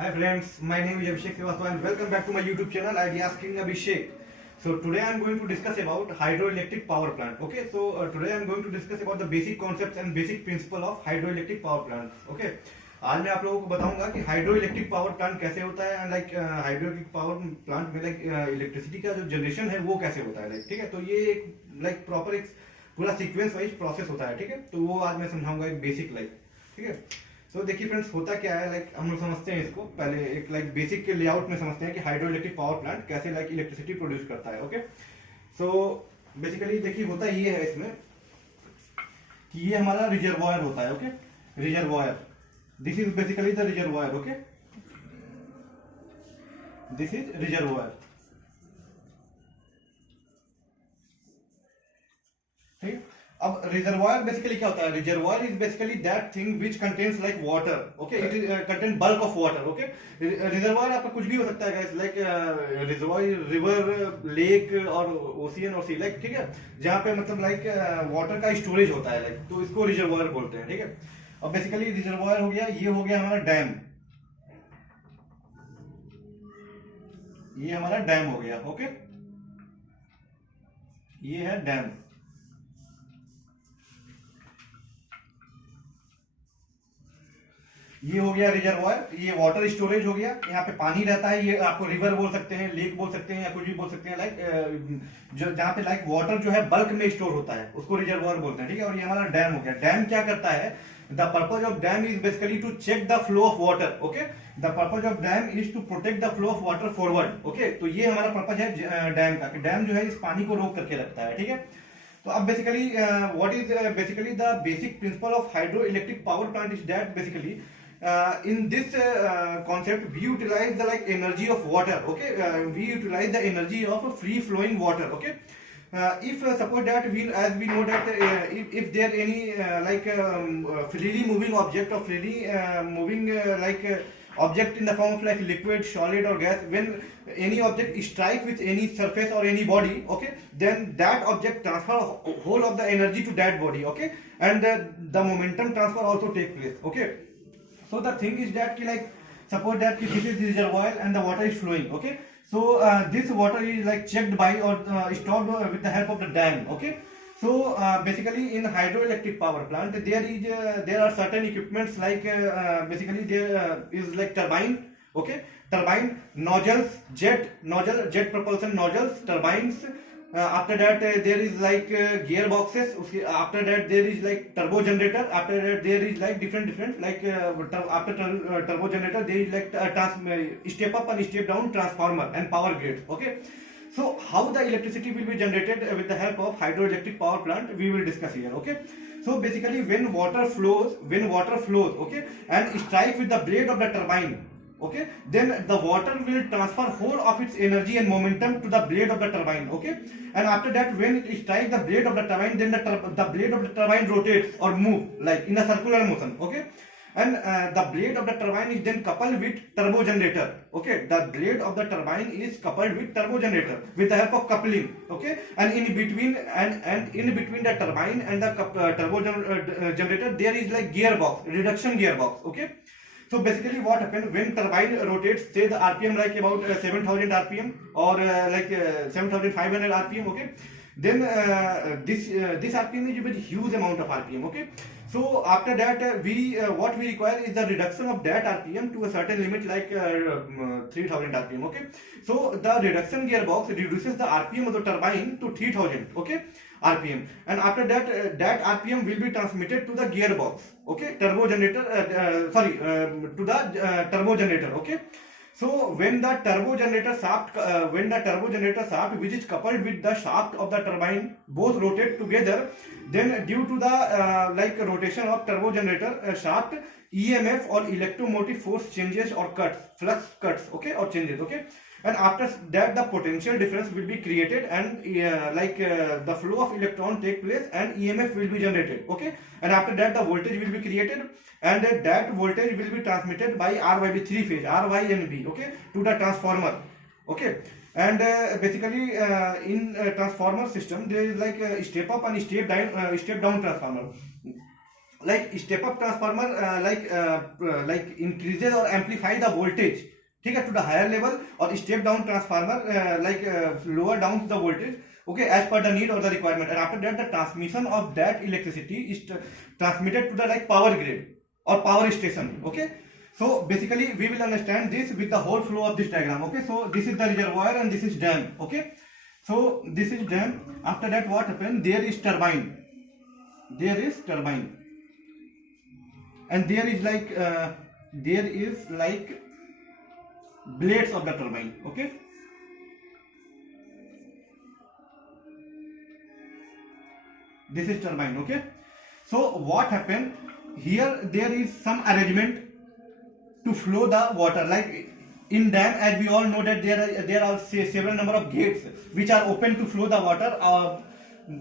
Hi friends, my name is Abhishek Srivastava and welcome back to my YouTube channel Ideas King Abhishek. So today I am going to discuss about hydroelectric power plant. Okay, so today I am going to discuss about the basic concepts and basic principle of hydroelectric power plant. Okay, आज मैं आप लोगों को बताऊंगा कि hydroelectric power plant कैसे होता है and like hydroelectric power plant में लाइक इलेक्ट्रिसिटी का जो जनरेशन है वो कैसे होता है लाइक ठीक है। तो ये एक लाइक प्रॉपर एक पूरा सीक्वेंस वाइज प्रोसेस होता है ठीक है। तो वो आज मैं समझाऊंगा एक बेसिक लाइक ठीक है। सो देखिए फ्रेंड्स होता क्या है लाइक हम लोग समझते हैं इसको पहले एक लाइक बेसिक के लेआउट में समझते हैं कि हाइड्रोइलेक्ट्रिक पावर प्लांट कैसे लाइक इलेक्ट्रिसिटी प्रोड्यूस करता है। ओके, सो बेसिकली देखिए होता ये है इसमें कि ये हमारा रिजर्वायर होता है। Okay, reservoir, this is basically the reservoir. Okay, this is reservoir. ठीक है। अब रिजर्वायर बेसिकली क्या होता है? Reservoir is basically that thing which contains like water. Okay, it is contain bulk of water. Okay, reservoir आपका कुछ भी हो सकता है guys, like reservoir, river, lake और ओशियन और सी लाइक ठीक है, जहाँ पे मतलब लाइक वाटर का स्टोरेज होता है लाइक, तो इसको रिजर्वायर बोलते हैं। ठीक है। अब बेसिकली रिजर्वायर हो गया, ये हो गया हमारा डैम, ये हमारा डैम हो गया। ओके, ये है डैम। ये हो गया रिजर्वायर, ये वाटर स्टोरेज हो गया, यहाँ पे पानी रहता है, ये आपको रिवर बोल सकते हैं, लेक बोल सकते हैं या कुछ भी बोल सकते हैं लाइक जो जहाँ पे लाइक वाटर जो है बल्क में स्टोर होता है उसको रिजर्वायर बोलते हैं। ठीक है। और ये हमारा डैम हो गया। डैम क्या करता है? The purpose of dam is basically to check the flow of water. Okay, the purpose of dam is to protect the flow of water forward. Okay, तो ये हमारा पर्पज है डैम का, डैम जो है इस पानी को रोक करके रखता है। ठीक है। तो अब basically what is basically the basic principle of hydro electric power plant is that basically in this concept we utilize the like energy of water. Okay, we utilize the energy of free flowing water. Okay, if suppose that we, as we know that if there any freely moving object or freely moving object in the form of like liquid, solid or gas, when any object strike with any surface or any body, okay, then that object transfer whole of the energy to that body. Okay, and the momentum transfer also take place. Okay, so the thing is that like suppose that this is the reservoir and the water is flowing. Okay, so this water is like checked by or stored with the help of the dam. Okay, so basically in hydroelectric power plant there are certain equipments like basically there is like turbine. Okay, turbine, nozzles, jet propulsion nozzles, turbines. After that there is like gearboxes. After that there is like turbo generator. After that there is like different like after turbo generator there is like step up and step down transformer and power grids. Okay, so how the electricity will be generated with the help of hydroelectric power plant we will discuss here. Okay, so basically when water flows okay, and strike with the blade of the turbine, okay, then the water will transfer whole of its energy and momentum to the blade of the turbine. Okay, and after that when it strikes the blade of the turbine, then the blade of the turbine rotates or move like in a circular motion. Okay, and the blade of the turbine is then coupled with turbo generator. Okay, the blade of the turbine is coupled with turbo generator with the help of coupling. Okay, and in between in between the turbine and the turbo generator there is like gearbox, reduction gearbox. Okay, so basically what happens when turbine rotates, say the rpm like about 7000 rpm or 7500 rpm. Okay, then this rpm is a very huge amount of rpm. Okay, so after that what we require is the reduction of that rpm to a certain limit like 3000 rpm. Okay, so the reduction gearbox reduces the rpm of the turbine to 3000. Okay, rpm, and after that that rpm will be transmitted to the gearbox. Okay, turbo generator to the turbo generator. Okay, so when the turbo generator shaft which is coupled with the shaft of the turbine both rotate together, then due to the like rotation of turbo generator shaft, emf or electromotive force changes or flux cuts. Okay, or changes. Okay, and after that the potential difference will be created and the flow of electron take place and emf will be generated. Okay, and after that the voltage will be created and that voltage will be transmitted by RYB, three phase RYNB. Okay, to the transformer. Okay, and basically in transformer system there is like a step up and step down transformer. like step up transformer like increases or amplify the voltage, ठीक है, to the higher level, or step down transformer lower down the voltage, okay, as per the need or the requirement. And after that the transmission of that electricity is transmitted to the like power grid or power station. Okay, so basically we will understand this with the whole flow of this diagram. Okay, so this is the reservoir and this is dam. Okay, so this is dam. After that what happened, there is turbine, and there is like blades of the turbine. Okay, this is turbine. Okay, so what happened here, there is some arrangement to flow the water, like in dam, as we all know that there are say several number of gates which are open to flow the water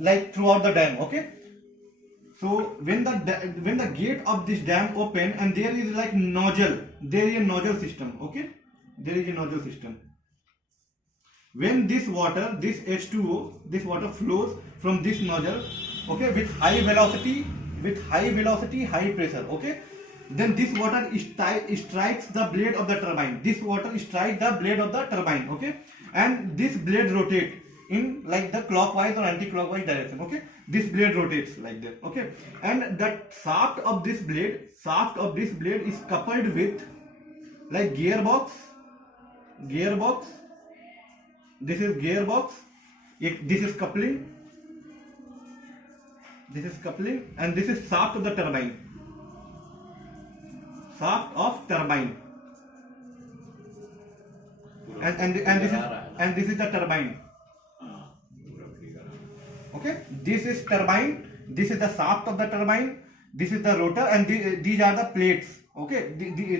like throughout the dam. Okay, so when the gate of this dam open and there is like nozzle, there is a nozzle system. Okay, there is a nozzle system. When this water, this H2O, this water flows from this nozzle, okay, with high velocity, high pressure. Okay, then this water strikes the blade of the turbine. This water strikes the blade of the turbine. Okay, and this blade rotate in like the clockwise or anti-clockwise direction. Okay, this blade rotates like that. Okay, and the shaft of this blade is coupled with like gearbox. This is gearbox. This is coupling, and this is shaft of the turbine. And this is the turbine. Okay, this is turbine, this is the shaft of the turbine, this is the rotor, and these are the plates. Okay,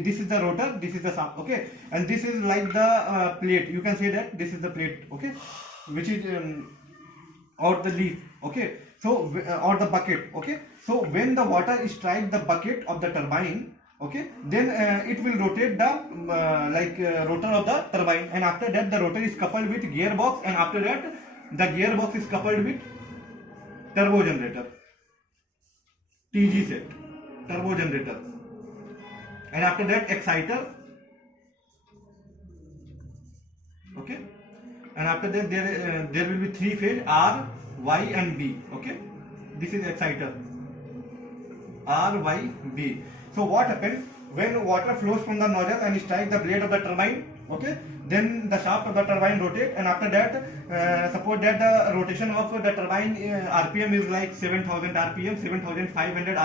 this is the rotor, this is the shaft. Okay, and this is like the plate. You can say that this is the plate. Okay, which is or the leaf. Okay, so or the bucket. Okay, so when the water strikes the bucket of the turbine, okay, then it will rotate the rotor of the turbine, and after that the rotor is coupled with gearbox, and after that the gearbox is coupled with turbo generator, TG set, turbo generator, and after that exciter. Okay, and after that there will be three phase R, Y and B. Okay, this is exciter R, Y, B. So what happens when water flows from the nozzle and strikes the blade of the turbine? Okay, then the shaft of the turbine rotate, and after that suppose that the rotation of the turbine RPM is like 7000 RPM, 7500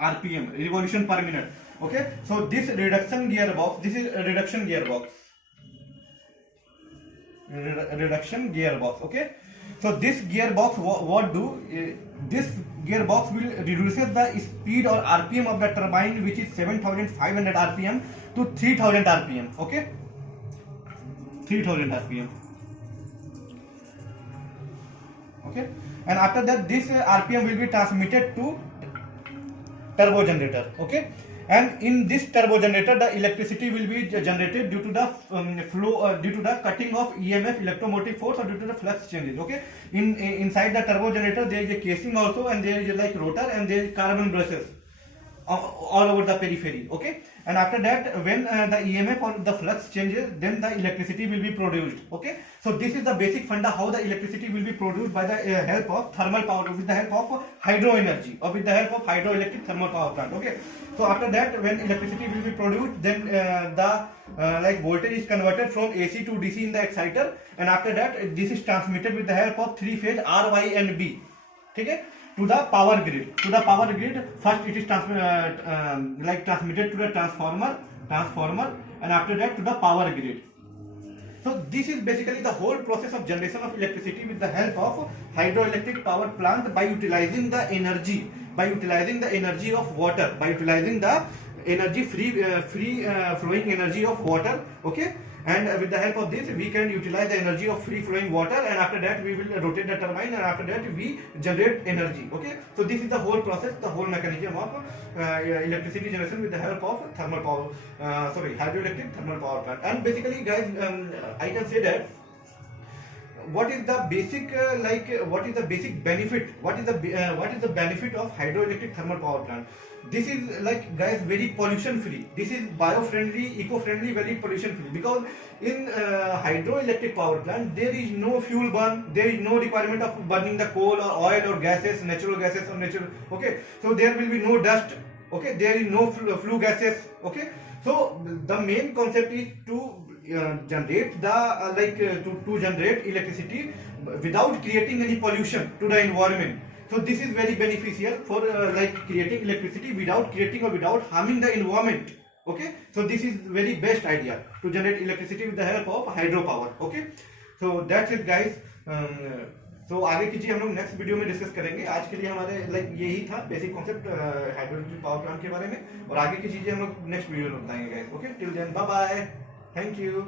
RPM revolution per minute. Okay, so this is reduction gearbox. Okay, so this gearbox what do? This gearbox will reduces the speed or RPM of the turbine, which is 7500 RPM to 3000 RPM. Okay, 3000 RPM. Okay, and after that this RPM will be transmitted to turbo generator. Okay, and in this turbo generator the electricity will be generated due to the flow due to the cutting of EMF, electromotive force, or due to the flux changes. Okay, inside the turbo generator there is a casing also, and there is a like rotor, and there is carbon brushes all over the periphery. Okay, and after that when the EMF or the flux changes, then the electricity will be produced. Okay, so this is the basic funda how the electricity will be produced by the help of thermal power, with the help of hydro energy, or with the help of hydroelectric thermal power plant. Okay, so after that when electricity will be produced, then the like voltage is converted from AC to DC in the exciter, and after that this is transmitted with the help of three phase R, Y and B. Okay, to the power grid. First it is transmitted to the transformer, and after that to the power grid. So this is basically the whole process of generation of electricity with the help of hydroelectric power plant, by utilizing the energy of water, by utilizing the energy free flowing energy of water. Okay, and with the help of this we can utilize the energy of free flowing water, and after that we will rotate the turbine, and after that we generate energy. Okay, so this is the whole process, the whole mechanism of electricity generation with the help of hydroelectric thermal power plant. And basically guys, I can say that what is the basic what is the basic benefit, what is the benefit of hydroelectric thermal power plant? This is like, guys, very pollution free. This is bio friendly, eco friendly, very pollution free, because in hydroelectric power plant there is no fuel burn, there is no requirement of burning the coal or oil or gases, natural gases or natural, okay, so there will be no dust, okay, there is no flue gases, okay. So the main concept is to generate the to generate electricity without creating any pollution to the environment. So this is very beneficial for creating electricity without creating or without harming the environment, okay. So this is very best idea to generate electricity with the help of hydropower, okay. So that's it, guys. तो आगे की चीज हम लोग next video में discuss करेंगे। आज के लिए हमारे यही था basic concept hydroelectric power plant के बारे में, और आगे की चीजें हम लोग नेक्स्ट वीडियो में बताएंगे, guys. Okay, till then bye bye, thank you.